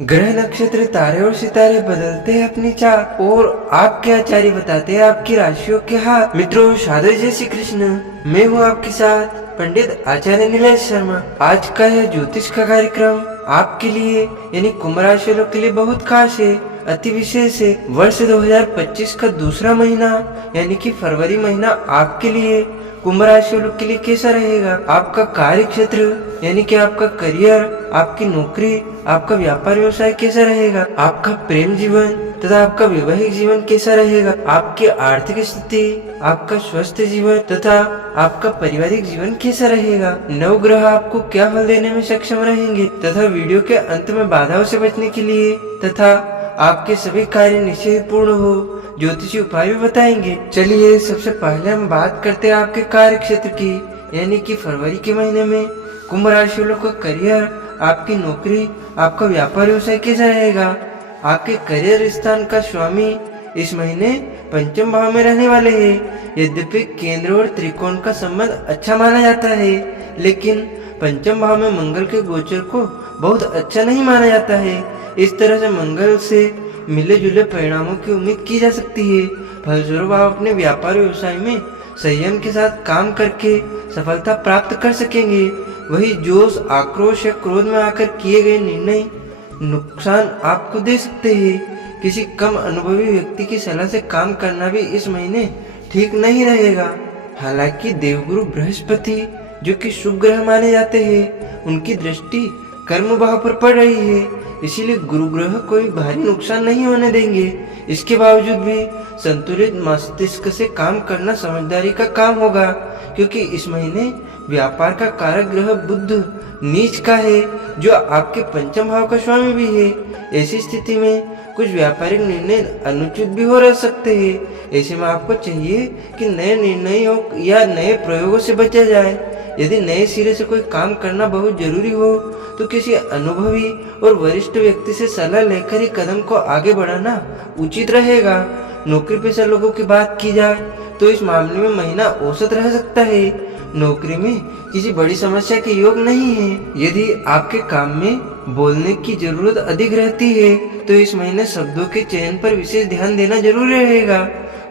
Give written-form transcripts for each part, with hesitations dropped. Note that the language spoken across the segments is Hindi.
ग्रह नक्षत्र तारे और सितारे बदलते हैं अपनी चाल और आपके आचार्य बताते हैं आपकी राशियों के हाल। मित्रों, सादर जय श्री कृष्ण। मैं हूँ आपके साथ पंडित आचार्य नीलेश शर्मा। आज का यह ज्योतिष का कार्यक्रम आपके लिए यानी कुंभ राशि वालों के लिए बहुत खास है, अति विशेष है। वर्ष 2025 का दूसरा महीना यानी कि फरवरी महीना आपके लिए कुंभ राशि वालों के लिए कैसा रहेगा। आपका कार्य क्षेत्र यानी कि आपका करियर, आपकी नौकरी, आपका व्यापार व्यवसाय कैसा रहेगा, आपका प्रेम जीवन तथा आपका वैवाहिक जीवन कैसा रहेगा, आपकी आर्थिक स्थिति, आपका स्वस्थ जीवन तथा आपका पारिवारिक जीवन कैसा रहेगा। नवग्रह आपको क्या फल देने में सक्षम रहेंगे तथा वीडियो के अंत में बाधाओं से बचने के लिए तथा आपके सभी कार्य निश्चय पूर्ण हो ज्योतिषी उपाय भी बताएंगे। चलिए सबसे पहले हम बात करते हैं आपके कार्य क्षेत्र की, यानी कि फरवरी के महीने में कुंभ राशि वालों का करियर, आपकी नौकरी, आपका व्यापार व्यवसाय कैसा रहेगा। आपके करियर स्थान का स्वामी इस महीने पंचम भाव में रहने वाले हैं। यद्यपि केंद्र और त्रिकोण का संबंध अच्छा माना जाता है, लेकिन पंचम भाव में मंगल के गोचर को बहुत अच्छा नहीं माना जाता है। इस तरह से मंगल से मिले जुले परिणामों की उम्मीद की जा सकती है। फलस्वरूप आप अपने व्यापार व्यवसाय में संयम के साथ काम करके सफलता प्राप्त कर सकेंगे। वही जोश, आक्रोश या क्रोध में आकर किए गए निर्णय नुकसान आपको दे सकते हैं। किसी कम अनुभवी व्यक्ति की सलाह से काम करना भी इस महीने ठीक नहीं रहेगा। हालांकि देवगुरु बृहस्पति, जो कि शुभ ग्रह माने जाते हैं, उनकी दृष्टि कर्म भाव पर पड़ रही है, इसीलिए गुरु ग्रह कोई भारी नुकसान नहीं होने देंगे। इसके बावजूद भी संतुलित मस्तिष्क से काम करना समझदारी का काम होगा, क्योंकि इस महीने व्यापार का कारक ग्रह बुध नीच का है, जो आपके पंचम भाव का स्वामी भी है। ऐसी स्थिति में कुछ व्यापारिक निर्णय अनुचित भी हो रह सकते हैं। ऐसे में आपको चाहिए कि नए निर्णयों या नए प्रयोगों से बचा जाए। यदि नए सिरे से कोई काम करना बहुत जरूरी हो तो किसी अनुभवी और वरिष्ठ व्यक्ति से सलाह लेकर ही कदम को आगे बढ़ाना उचित रहेगा। नौकरी पेशा लोगों की बात की जाए तो इस मामले में महीना औसत रह सकता है। नौकरी में किसी बड़ी समस्या के योग नहीं है। यदि आपके काम में बोलने की जरूरत अधिक रहती है तो इस महीने शब्दों के चयन पर विशेष ध्यान देना जरूरी रहेगा।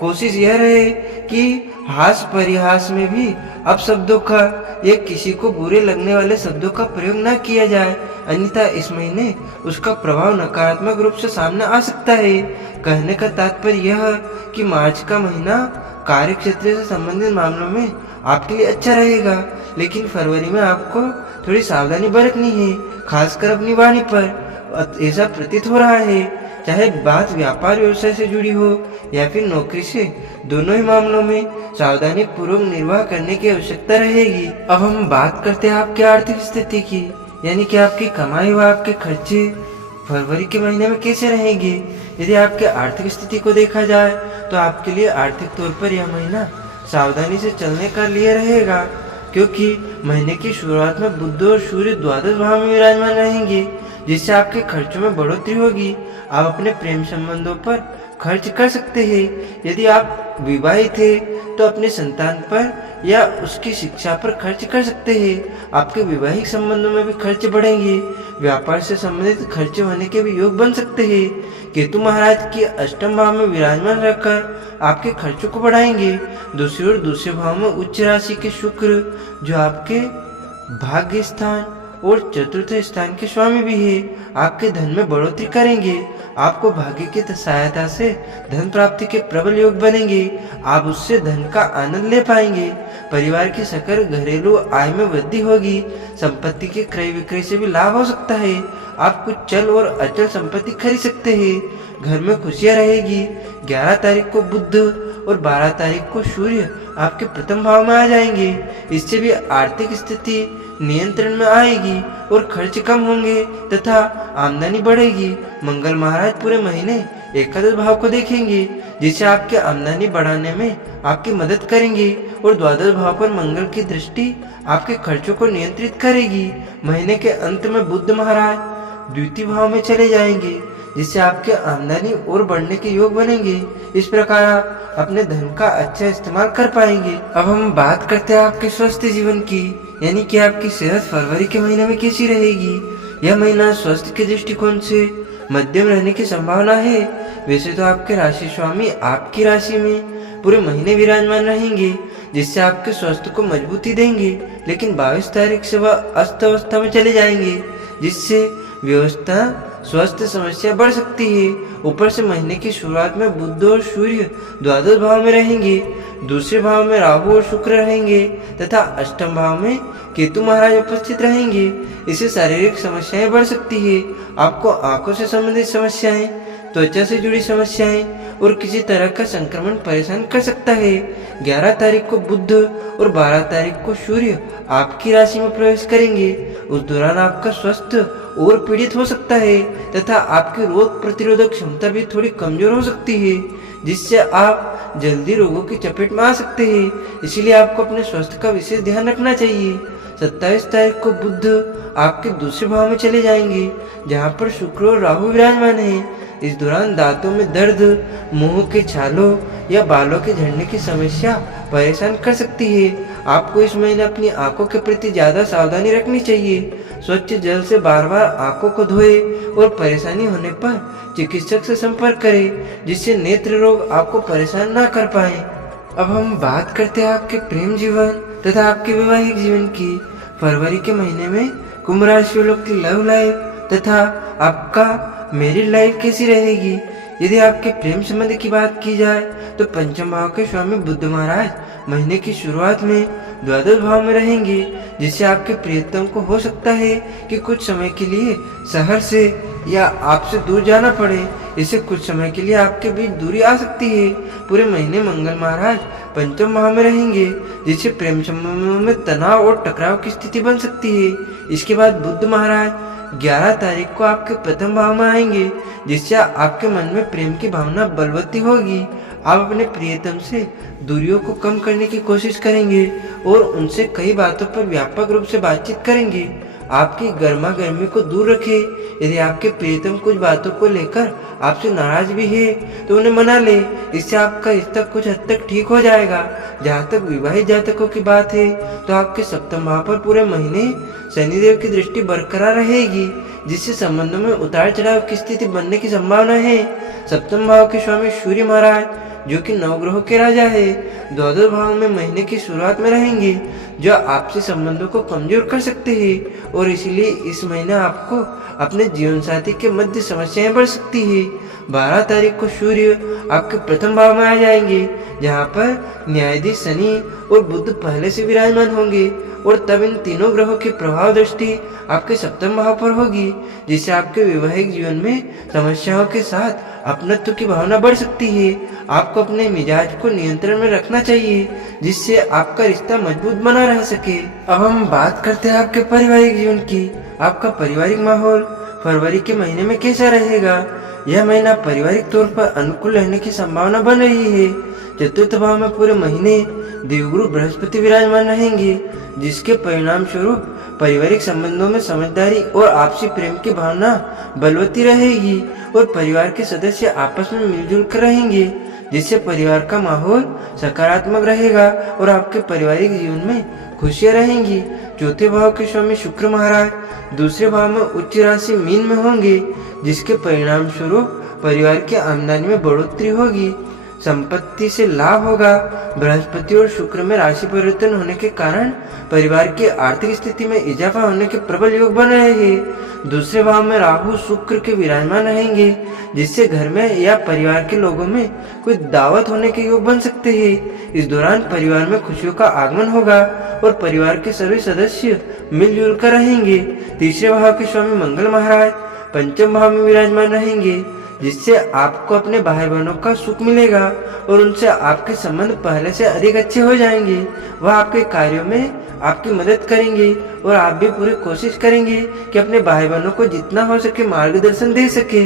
कोशिश यह रहे कि हास परिहास में भी अपशब्दों का या किसी को बुरे लगने वाले शब्दों का प्रयोग न किया जाए, अन्यथा इस महीने उसका प्रभाव नकारात्मक रूप से सामने आ सकता है। कहने का तात्पर्य यह कि मार्च का महीना कार्य क्षेत्र से संबंधित मामलों में आपके लिए अच्छा रहेगा, लेकिन फरवरी में आपको थोड़ी सावधानी बरतनी है, खासकर अपनी वाणी पर। ऐसा प्रतीत हो रहा है, चाहे बात व्यापार व्यवसाय से जुड़ी हो या फिर नौकरी से, दोनों ही मामलों में सावधानी पूर्वक निर्वाह करने की आवश्यकता रहेगी। अब हम बात करते हैं आपकी आर्थिक स्थिति की, यानी कि आपकी कमाई व आपके खर्चे फरवरी के महीने में कैसे रहेंगे। यदि आपकी आर्थिक स्थिति को देखा जाए तो आपके लिए आर्थिक तौर पर यह महीना सावधानी से चलने का लिए रहेगा, क्योंकि महीने की शुरुआत में बुध और सूर्य द्वादश भाव में विराजमान रहेंगे, जिससे आपके खर्चों में बढ़ोतरी होगी। आप अपने प्रेम संबंधों पर खर्च कर सकते हैं। यदि आप विवाहित हैं तो अपने संतान पर या उसकी शिक्षा पर खर्च कर सकते हैं। आपके वैवाहिक संबंधों में भी खर्च बढ़ेंगे। व्यापार से संबंधित खर्च होने के भी योग बन सकते हैं। केतु महाराज की अष्टम भाव में विराजमान रहकर आपके खर्चों को बढ़ाएंगे। दूसरी ओर दूसरे भाव में उच्च राशि के शुक्र, जो आपके भाग्य स्थान और चतुर्थ स्थान के स्वामी भी है, आपके धन में बढ़ोतरी करेंगे। आपको भाग्य की सहायता से धन प्राप्ति के प्रबल योग बनेंगे। आप उससे धन का आनंद ले पाएंगे। परिवार की सकल घरेलू आय में वृद्धि होगी। संपत्ति के क्रय विक्रय से भी लाभ हो सकता है। आप कुछ चल और अचल संपत्ति खरीद सकते हैं। घर में खुशियां रहेगी। 11 तारीख को बुध और 12 तारीख को सूर्य आपके प्रथम भाव में आ जाएंगे। इससे भी आर्थिक स्थिति नियंत्रण में आएगी और खर्च कम होंगे तथा आमदनी बढ़ेगी। मंगल महाराज पूरे महीने एकादश भाव को देखेंगे, जिससे आपके आमदनी बढ़ाने में आपकी मदद करेंगे और द्वादश भाव पर मंगल की दृष्टि आपके खर्चों को नियंत्रित करेगी। महीने के अंत में बुध महाराज द्वितीय भाव में चले जाएंगे, जिससे आपके आमदनी और बढ़ने के योग बनेंगे। इस प्रकार आप अपने धन का अच्छा इस्तेमाल कर पाएंगे। अब हम बात करते हैं आपके स्वस्थ जीवन की, यानी कि आपकी सेहत फरवरी के महीने में कैसी रहेगी। यह महीना स्वास्थ्य के दृष्टिकोण से मध्यम रहने की संभावना है। वैसे तो आपके राशि स्वामी आपकी राशि में पूरे महीने विराजमान रहेंगे, जिससे आपके स्वास्थ्य को मजबूती देंगे, लेकिन 22 तारीख से वह अस्त अवस्था में चले जाएंगे, जिससे व्यवस्था स्वास्थ्य समस्या बढ़ सकती है। ऊपर से महीने की शुरुआत में बुध और सूर्य द्वादश भाव में रहेंगे, दूसरे भाव में राहु और शुक्र रहेंगे तथा अष्टम भाव में केतु महाराज उपस्थित रहेंगे। इससे शारीरिक समस्याएं बढ़ सकती है। आपको आंखों से संबंधित समस्याएं, त्वचा से जुड़ी समस्याएं और किसी तरह का संक्रमण परेशान कर सकता है। 11 तारीख को बुध और 12 तारीख को सूर्य आपकी राशि में प्रवेश करेंगे। उस दौरान आपका स्वास्थ्य और पीड़ित हो सकता है तथा आपकी रोग प्रतिरोधक क्षमता भी थोड़ी कमजोर हो सकती है, जिससे आप जल्दी रोगों की चपेट में आ सकते हैं। इसीलिए आपको अपने स्वास्थ्य का विशेष ध्यान रखना चाहिए। 27 तारीख को बुध आपके दूसरे भाव में चले जाएंगे, जहां पर शुक्र और राहु विराजमान है। इस दौरान दांतों में दर्द, मुंह के छालों या बालों के झड़ने की समस्या परेशान कर सकती है। आपको इस महीने अपनी आंखों के प्रति ज्यादा सावधानी रखनी चाहिए। स्वच्छ जल से बार बार आंखों को धोए और परेशानी होने पर चिकित्सक से संपर्क करें, जिससे नेत्र रोग आपको परेशान ना कर पाए। अब हम बात करते हैं आपके प्रेम जीवन तथा आपके वैवाहिक जीवन की। फरवरी के महीने में कुंभ राशि वालों की लव लाइफ तथा आपका मैरिड लाइफ कैसी रहेगी। यदि आपके प्रेम संबंध की बात की जाए तो पंचम भाव के स्वामी बुध महाराज महीने की शुरुआत में द्वादश भाव में रहेंगे, जिससे आपके प्रियतम को हो सकता है कि कुछ समय के लिए शहर से या आपसे दूर जाना पड़े। इससे कुछ समय के लिए आपके बीच दूरी आ सकती है। पूरे महीने मंगल महाराज पंचम भाव में रहेंगे, जिससे प्रेम संबंधों में तनाव और टकराव की स्थिति बन सकती है। इसके बाद बुध महाराज 11 तारीख को आपके प्रथम भाव में आएंगे, जिससे आपके मन में प्रेम की भावना बलवती होगी। आप अपने प्रियतम से दूरियों को कम करने की कोशिश करेंगे और उनसे कई बातों पर व्यापक रूप से बातचीत करेंगे। आपकी गर्मा गर्मी को दूर रखें। यदि आपके प्रियतम कुछ बातों को लेकर आपसे नाराज भी है तो उन्हें मना ले। इससे आपका रिश्ता कुछ हद तक ठीक हो जाएगा। जहाँ तक विवाहित जातकों की बात है तो आपके सप्तम भाव पर पूरे महीने शनिदेव की दृष्टि बरकरार रहेगी, जिससे संबंधों में उतार चढ़ाव की स्थिति बनने की संभावना है। सप्तम भाव के स्वामी सूर्य महाराज, जो कि नवग्रहों के राजा है, द्वादश भाव में महीने की शुरुआत में रहेंगे, जो आपसे संबंधों को कमजोर कर सकते हैं और इसीलिए इस महीने आपको अपने जीवन साथी के मध्य समस्याएं बढ़ सकती है। 12 तारीख को सूर्य आपके प्रथम भाव में आ जाएंगे, जहां पर न्यायाधीश शनि और बुध पहले से विराजमान होंगे और तब इन तीनों ग्रहों की प्रभाव दृष्टि आपके सप्तम भाव पर होगी, जिससे आपके वैवाहिक जीवन में समस्याओं के साथ अपनत्व की भावना बढ़ सकती है। आपको अपने मिजाज को नियंत्रण में रखना चाहिए, जिससे आपका रिश्ता मजबूत बना रह सके। अब हम बात करते हैं आपके पारिवारिक जीवन की। आपका पारिवारिक माहौल फरवरी के महीने में कैसा रहेगा। यह महीना पारिवारिक तौर पर अनुकूल रहने की संभावना बन रही है। चतुर्थ भाव में पूरे महीने देवगुरु बृहस्पति विराजमान रहेंगे, जिसके परिणाम स्वरूप पारिवारिक संबंधों में समझदारी और आपसी प्रेम की भावना बलवती रहेगी और परिवार के सदस्य आपस में मिलजुल कर रहेंगे, जिससे परिवार का माहौल सकारात्मक रहेगा और आपके पारिवारिक जीवन में खुशियां रहेंगी। चौथे भाव के स्वामी शुक्र महाराज दूसरे भाव में उच्च राशि मीन में होंगे, जिसके परिणाम स्वरूप परिवार की आमदनी में बढ़ोतरी होगी, संपत्ति से लाभ होगा। बृहस्पति और शुक्र में राशि परिवर्तन होने के कारण परिवार की आर्थिक स्थिति में इजाफा होने के प्रबल योग बन रहे हैं। दूसरे भाव में राहु शुक्र के विराजमान रहेंगे, जिससे घर में या परिवार के लोगों में कोई दावत होने के योग बन सकते हैं। इस दौरान परिवार में खुशियों का आगमन होगा और परिवार के सभी सदस्य मिलजुल कर रहेंगे। तीसरे भाव के स्वामी मंगल महाराज पंचम भाव में विराजमान रहेंगे, जिससे आपको अपने भाई बहनों का सुख मिलेगा और उनसे आपके संबंध पहले से अधिक अच्छे हो जाएंगे। वह आपके कार्यों में आपकी मदद करेंगे और आप भी पूरी कोशिश करेंगे कि अपने भाई बहनों को जितना हो सके मार्गदर्शन दे सके।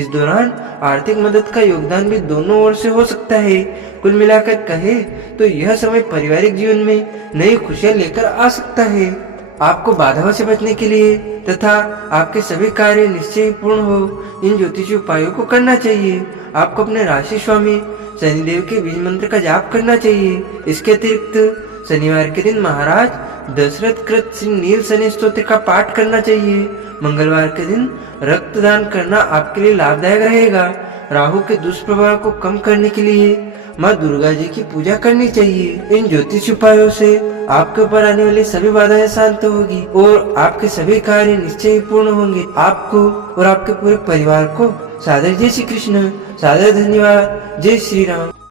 इस दौरान आर्थिक मदद का योगदान भी दोनों ओर से हो सकता है। कुल मिलाकर कहे तो यह समय पारिवारिक जीवन में नई खुशियां लेकर आ सकता है। आपको बाधाओं से बचने के लिए तथा आपके सभी कार्य निश्चय ही पूर्ण हो, इन ज्योतिषी उपायों को करना चाहिए। आपको अपने राशि स्वामी शनिदेव के बीज मंत्र का जाप करना चाहिए। इसके अतिरिक्त शनिवार के दिन महाराज दशरथ कृत श्री नील शनि स्तोत्र का पाठ करना चाहिए। मंगलवार के दिन रक्तदान करना आपके लिए लाभदायक रहेगा। राहु के दुष्प्रभाव को कम करने के लिए माँ दुर्गा जी की पूजा करनी चाहिए। इन ज्योतिष उपायों से आपके ऊपर आने वाली सभी बाधाएं शांत होगी और आपके सभी कार्य निश्चय ही पूर्ण होंगे। आपको और आपके पूरे परिवार को सादर जय श्री कृष्ण, सादर धन्यवाद। जय श्री राम।